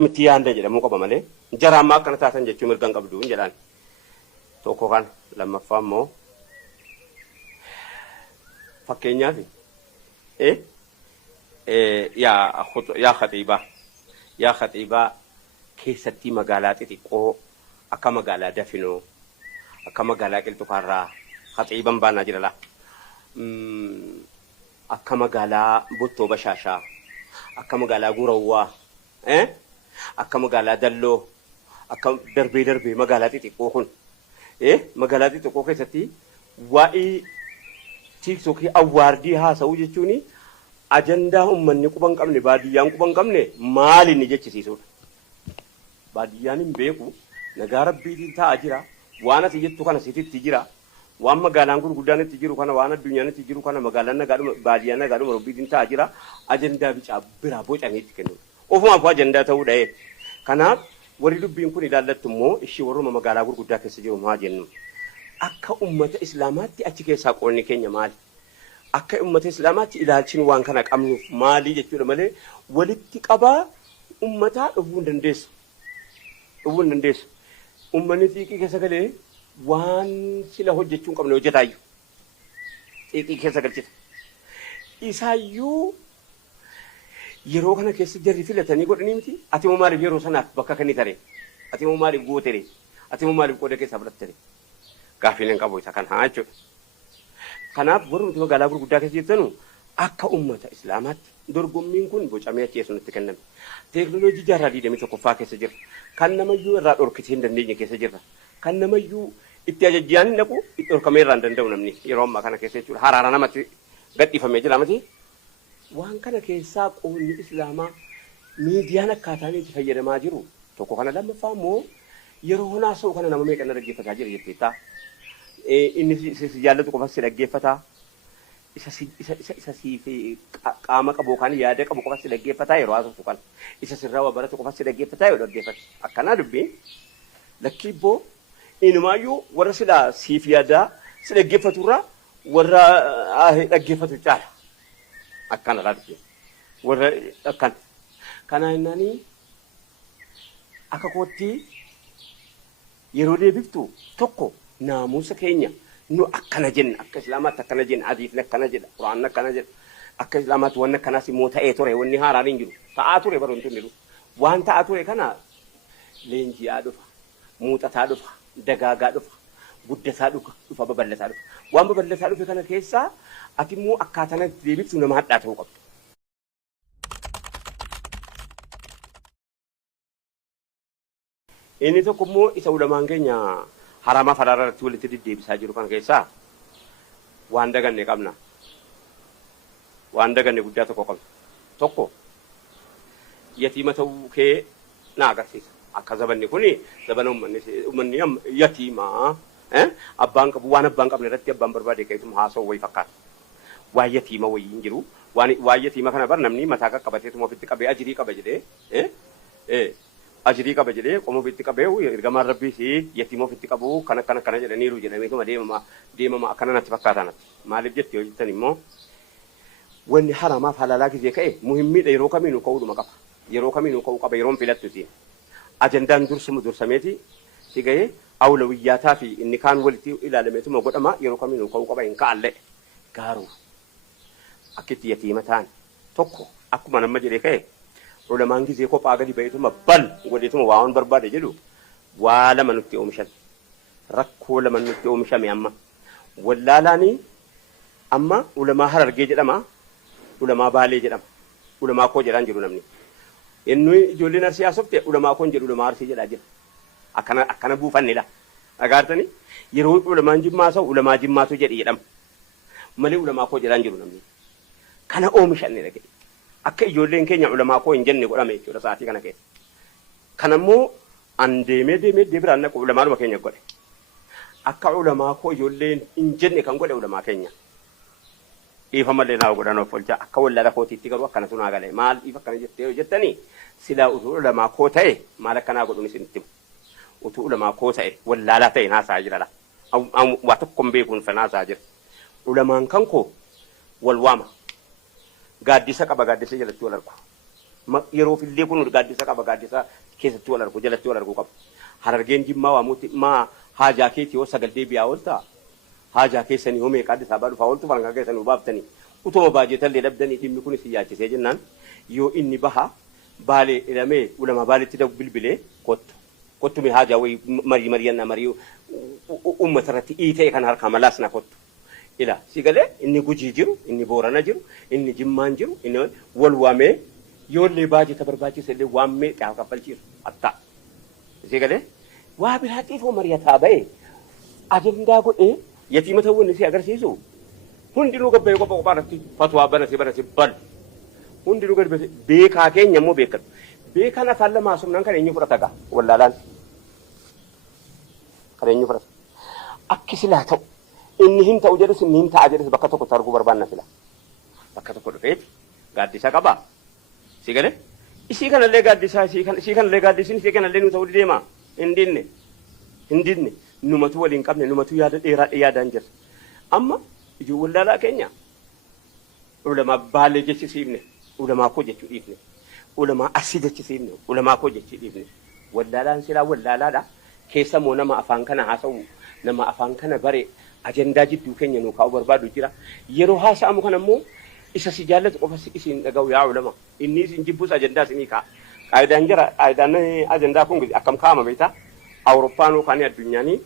miti yaanda jedhamu qaba malee jaraamaa akkana taatan jechuun mirgan qabdu jedhaan tokko kan lammaffaa immoo fakkeenyaaf yaa khatiibaa keessatti magaalaa xixiqqoo akka magaalaa Dafinoo akka magaalaa Qilxukaarraa khatiiban baanaa jira la akka magaalaa Bottoo Bashaashaa akka magaalaa Guurawwaa akka magaalaa Dalloo akka darbee magaalaa xixiqqoo kun magaalaa xixiqqoo keessatti waa'ee tiiktokii awwaardii haasa'uu jechuun ajandaa uummanni quban qabne baadiyyaan quban qabne maali inni jechisiisuudha. Baadiyyaan hin beeku nagaa rabbiitiin taa'aa jira waan ati jettu kana sititti jira waan magaalaan gurguddaan itti jiru kana waan addunyaan itti jiru kana magaalaan nagaadhuma baadiyyaan nagaadhuma rabbiitiin taa'aa jira ajandaa bicaa biraa bocaniitti kennu. Ofumaaf ajandaa ta'uu dha'ee kanaaf warri dubbiin kun ilaallattu immoo ishee warruma magaalaa gurguddaa keessa jiru maa jennu akka ummata islaamaatti achi keessaa qoonni keenya maali akka ummata islaamaatti ilaalchin waan kana qabnuuf maali jechuudha malee walitti qabaa ummataa dhufuu hin dandeessu ummanni xiiqii keessa galee waan sila hojjechuu hin qabne hojjetaayyuu xiiqii keessa galchita isaayyuu yeroo kana keessa jarri filatanii godhanii miti ati moo maaliif yeroo sanaaf bakka kanii tare ati moo maaliif gootere ati moo maaliif qooda keessaa fudhattare gaafiin hin qabu isa kana jechuudha. Kanaaf warri magaalaa gurguddaa keessa jirtanu akka ummata islaamaatti dorgommiin kun bocamee achi keessatti kenname. Teekinooloojii jaarraa 21ffaa keessa jirra. Kan namayyuu irraa dhorkitee hin dandeenye keessa jirra. Kan namayyuu itti ajajjiyaan hin dhaqu itti dhorkamee irraa hin danda'u namni yeroo ammaa kana keessa jechuudha. Haraara namatti gadhiifamee jira miti. Waan kana keessaa qoonni islaamaa miidiyaan akkaataan itti fayyadamaa jiru tokko kana lammaffaa immoo yeroo hunaasa'u kana nama meeqan dhaggeeffataa jira jetteettaa. Inni si jaallatu qofas si dhaggeeffataa. Isa siif qaama qabu kan yaada qabu qofas si dhaggeeffataa yeroo haasoftu kana. Isa sirraa waa baratu qofas si dhaggeeffataa yoo dhaggeeffata. Akkanaa dubbiin lakkii ibboo inumaayyuu warra silaa siif yaadaa si dhaggeeffaturraa warra dhaggeeffatu caala. Akkana laatti warra akkana kana innani akka kootti yeroo deebiftu tokko naamusa keenya nu akkana jenna akka islaamaatti akkana jenna hadiisni akkana jedha quraanni akkana jedha akka islaamaatti wanni akkanaas immoo ta'ee ture wanni haaraan hin jiru ta'aa ture baroon tun jiru waan ta'aa ture kana leenji'aa dhufa muuxataa dhufa dagaagaa dhufa guddataa dhufa babal'ataa dhufa waan babal'ataa dhufe kana keessaa ati immoo akkaataa itti deebiftu nama hadhaa ta'uu qabdu. Inni tokko immoo isa ulamaan keenya haramaa faraara irratti walitti deddeebisaa jiru kana keessaa waan daganne qabna. Waan daganne guddaa tokko qabna. Tokko yatiima ta'uu kee na agarsiisa. Akka zabanni kuni zabana uummanni yatiimaa abbaan qabu waan abbaan qabne irratti abbaan barbaade keessumaa haasa'u wayii fakkaata. Waan yatiima wayii hin jiru. Waan yatiima kana bar namni mataa qaqqabateetuma ofitti qabee ajirii qaba jedhee ajirii qaba jedhee qomoo ofitti qabee ergamaan rabbii si yatiima ofitti qabu kana jedhaniiru jedhameetuma deemama akkana natti fakkaatanatti. Maaliif jetti yoo jettan immoo wanni haramaaf halaalaa gizee ka'e muhimmiidha yeroo kamiinuu ka'uudhuma qaba. Yeroo kamiinuu ka'uu qaba yeroon filattu siin. Ajandaan dursameeti si ga'ee awlawiyyaataa fi inni kaan walitti ilaalameetuma godhama yeroo kamiinuu ka'uu qaba hin ka'allee gaaruu. Akkitti yatiima ta'an tokko akkuma nama jedhee ka'e ulamaan gizee kophaa gadi ba'eetuma bal godheetuma waan barbaade jedhu waa lama nutti oomishan rakkoo lama nutti oomishame amma wallaalaanii amma ulamaa Harargee jedhama ulamaa Baalee jedhama ulamaa koo jedhaan jiru namni inni ijoolleen Arsii haasofte ulamaa koon jedhu ulamaa Arsii jedhaa jira akkana buufannedha dhagaartanii yeroo ulamaan Jimmaa ta'u ulamaa Jimmaatu jedhi jedhama malee ulamaa koo jedhaan jiru namni kana oomishanne dhagee akka ijoolleen keenya ulamaa koo hin jenne godhame jechuudha sa'aatii kana keessa. Kanammoo an deemee biraan naqu ulamaadhuma keenya godhe. Akka ulamaa koo ijoolleen hin jenne kan godhe ulamaa keenya. Dhiifa malee naa godhan of olchaa akka wallaala kootiitti garuu akkanatu naa galee maal dhiifa akkana jettee jettanii silaa utuu ulamaa koo ta'e maal akkanaa godhuun isinitti himu. Utuu ulamaa koo ta'e wallaalaa ta'e naasaa jira la. Waa tokko hin beekuun fa naasaa jira. Ulamaan kan koo wal waama. Gaaddisa qaba gaaddisa jalatti wal argu. yeroo fillee kun gaaddisa qaba gaaddisa keessatti wal argu jalatti wal argu qaba harargeen jimmaa waamutti maa haajaa keetii yoo sagaldee biyaa ooltaa haajaa keessanii homee qaaddisaa baa dhufaa ooltu faranga keessanii baaftanii utuma baajetallee dhabdanii dhimmi kun isin yaachisee jennaan yoo inni baha baalee hidhamee ulama baaletti dabu bilbilee kottu mee haajaa wayi mari'annaa marii ummata irratti iitee kan harkaa malaas na kottu ila sigalee inni Gujii jiru inni Boorana jiru inni Jimmaan jiru inni wal waamee yoollee baajeta barbaachise illee waammee xaa kaffalchiisu attaa sigalee waa biraatiif mari'ataa ba'e ajandaa godhee yatiima ta'uu inni si agarsiisu hundinuu gabbayee qopha qophaarratti fatwaa banate bal hundinuu gadi beekaa keenya immoo beekatu beekan afaan lamaa sumnaan kan eenyu fudhata gaa wallaalaan kan eenyu fudhata akkisilaa ta'u inni hin ta'u jedhus inni hin ta'a jedhus bakka tokkotti arguu barbaanna fila bakka tokko dhufeeti gaaddisa qabaa si galee isii kanallee gaaddisaa isii kanallee gaaddisiin isii kanallee nu ta'uu deema hin dinne numatu waliin qabne numatu yaada dheeraa yaadaan jirra amma ijuu wallaalaa keenya ulamaa baalee jechisiifne ulamaa koo jechuu dhiifne ulamaa asii jechisiifne ulamaa koo jechuu dhiifne wallaalaan silaa wallaalaadha keessa moo nama afaan kana haasa'u nama afaan kana bare ajandaa jidduu keenya nu kaa'u barbaadu jira yeroo haasa'amu kana immoo isa si jaallatu qofa isin dhaga'u yaa ulama inni isin jibbus ajandaa isinii kaa'a qaayidaan jira qaayidaan ajandaa kun akkam kaa'ama beektaa awurooppaan kan addunyaanii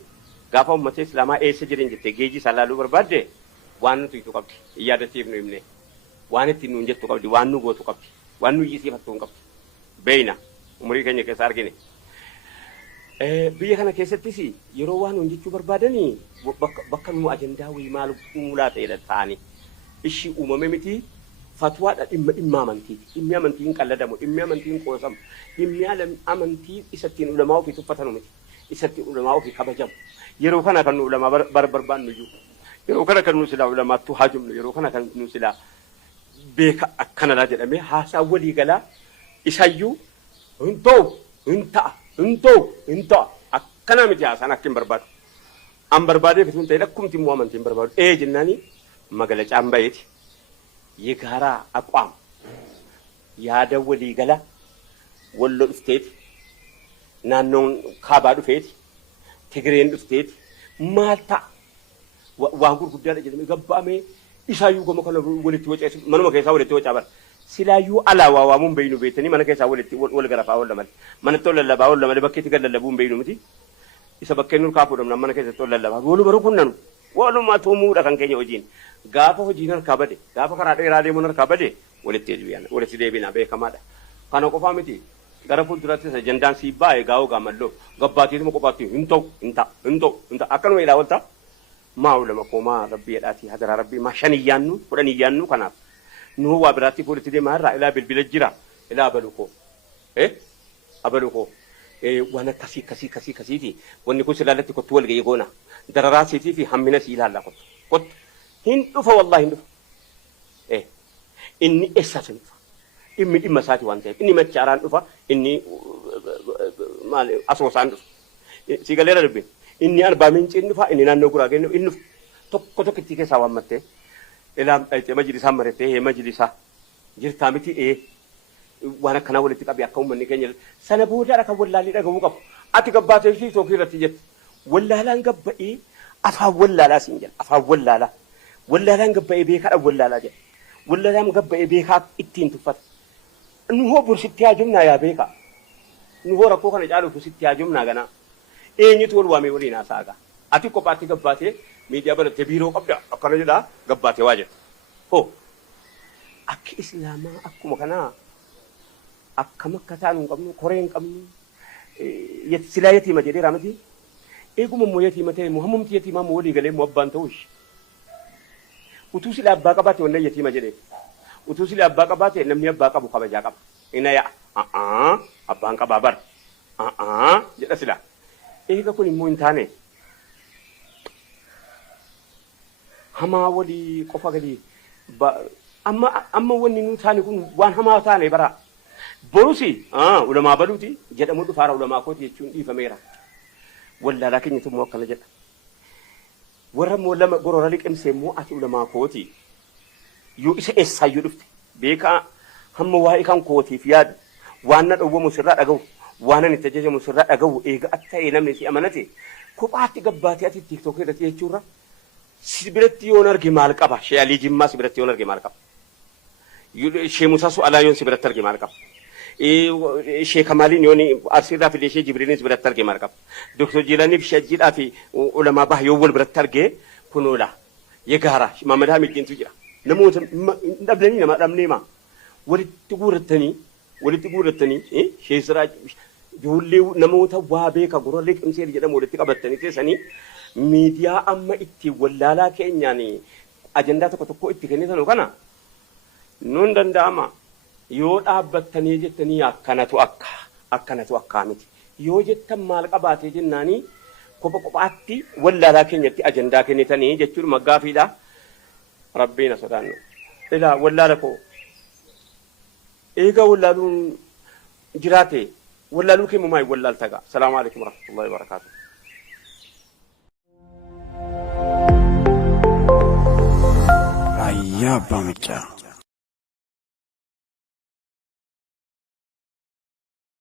gaafa ummata islaamaa eessa jiran jettee geejii salaaluu barbaadde waan nuti itu qabdi yaadachiif nu himne waan itti nuun jettu qabdi waan nu gootu qabdi waan nu yisiifattu hin qabdi beeyna umurii keenya keessa argine biyya kana keessattis yeroo waan nuun jechuu barbaadanii bakka nu ajandaa wayii maal uulaa ta'edha ta'anii ishii uumame miti fatwaadha dhimma amantiiti dhimmi amantiin qalladamu dhimmi amantiin qoosamu dhimmi amantii isattiin ulamaa ofii tuffatanu miti isattiin ulamaa ofii kabajamu yeroo kana kan nu ulamaa barbaannu iyyuu yeroo kana kan nu silaa ulamaattu haajumnu yeroo kana kan nu silaa beeka akkanadha jedhamee haasaa walii galaa isayyuu hin ta'u akkanaa miti haasaan akka hin barbaadu an barbaadee fituun ta'e akkumti immoo amantiin barbaadu jennaanii magalacaan bayeeti የጋራ አቋም ያደወል ይገላ ወሎ ድፍቴት ናኖን ካባ ድፍቴት ትግሬን ድፍቴት ማልታ ዋንጉር ጉዳይ ለጀም ገባሜ ኢሳዩ ጎመከለ ወልት ወጨ መኑ መከሳ ወልት ወጨ አበር ሲላዩ አላዋዋሙን በይኑ ቤተኒ መነከሳ ወልት ወልገራፋ ወለመል መነቶ ለለባ ወለመል በከት ገለለቡን በይኑ ምቲ ይሰበከኑር ካፉ ደምና መነከሳ ተለለባ ወሉ በሩኩነኑ ወሉ ማቶሙ ደከን ከኛ ወጂን gaafa hojiinar kabade gaafa karaa dheeraa deemuunar kabade walitti deebina beekamaadha kana qofaa miti gara fuulduratti ajandaan si baay'ee gaa'oo gaamalloo gabbaateetuma qofaatti hin ta'u akkanuma ilaa walta maa ulama koomaa rabbii jedhaati hadaraa rabbii maa shan iyyaannu kudhan iyyaannu kanaaf nu waa biraatti walitti deemaa irraa ilaa bilbila jira ilaa abalukoo waan akkasiiti wanni kun silaalatti kottu wal ga'ee goona dararaa siitii fi hammina si ilaalla kottu hindufa wallahi hindufa inni essas hindufa dhimma isaati waan ta'eef inni machaaraan dhufa inni maal asoosaan dhufa si galeera dubbin inni arbaa minciin dhufa inni naannoo guraageen dhufa inni tokkitti keessaa waan mattee ilaa majlisaan marettee majlisaa jirtaa miti waan akkanaa walitti qabi akka uummanni keenya sana booda kan wallaalii dhagahuu qabu ati gabbaatee fi tookii irratti jette wallaalaan gabba'ee afaan wallaalaa siin jedha afaan wallaalaa wallaalaan gabba'ee beekaadha wallaalaa jedha wallaalaan gabba'ee beekaa ittiin tuffata nu hoo bursitti haajumnaa yaa beekaa nu hoo rakkoo kana caaluuf sitti haajumnaa ganaa eenyutu wal waamee waliin haasaaga ati kophaatti gabbaatee miidiyaa banattee biiroo qabda akkana jedhaa gabbaatee waa jedha hoo akka islaamaa akkuma kanaa akkam akka taanu hin qabnu koree hin qabnu silaa yatiima jedhee raamati eeguma immoo yatiima ta'e muhammumti yatiimaa immoo walii galee immoo abbaan ta'uushi utuu sila abbaa qabaate wanna yatiima jedhee utuu sila abbaa qabaate namni abbaa qabu kabajaa qaba ina yaa abbaan qabaa bar jedha sila eega kun immoo hin taane hamaa walii qofa galii amma wanni nu taane kun waan hamaa taane bara borusi ulamaa baluuti jedhamu dhufaara ulamaa kooti jechuun dhiifameera wallaalaa keenyatu immoo akkana jedha warra immoo lama gorora liqimsee immoo ati ulamaa kooti yoo isa eessaayyuu dhufte beekaa هم واي كان كوتي في يد وانا هو مسرع أجو وانا نتجه مسرع أجو إيجا أتى نمني في أمانتي كوباتي قباتي أتي تيك توك رتيه تجورا سبرتي يونر جمال كابا شيء علي جمّا سبرتي يونر جمال كاب شيء مساسو على يون سبرتر جمال كاب شيء كمالين يوني أرسل في ليش جبريل سبرتر جمال كاب دكتور جيلاني في شجيل في علماء به يوول برتر جه كنولا يجهرا ما مدام الجن تجرا نموت نبلني ما نمني ما ولد تقول التاني شيء سراج يقولي نموت وابيك أقول لك أمسير جدا ولد تقبلتني تسني ميديا أما إتي ولا لا كأني أجندة تكتكو إتي كني ثانو كنا نون داما يود أبتني جتني أكنة أكامتي يود جتم مالك أباتي جناني كوباتي ولا لا كأني أجندة كني ثاني جتور مغافي لا ربنا سبحانه إلا ولا لكو إيجا ولا لون جراتي ولا لوكي مماي ولا التقى السلام عليكم ورحمة الله وبركاته Ayya Bamcha.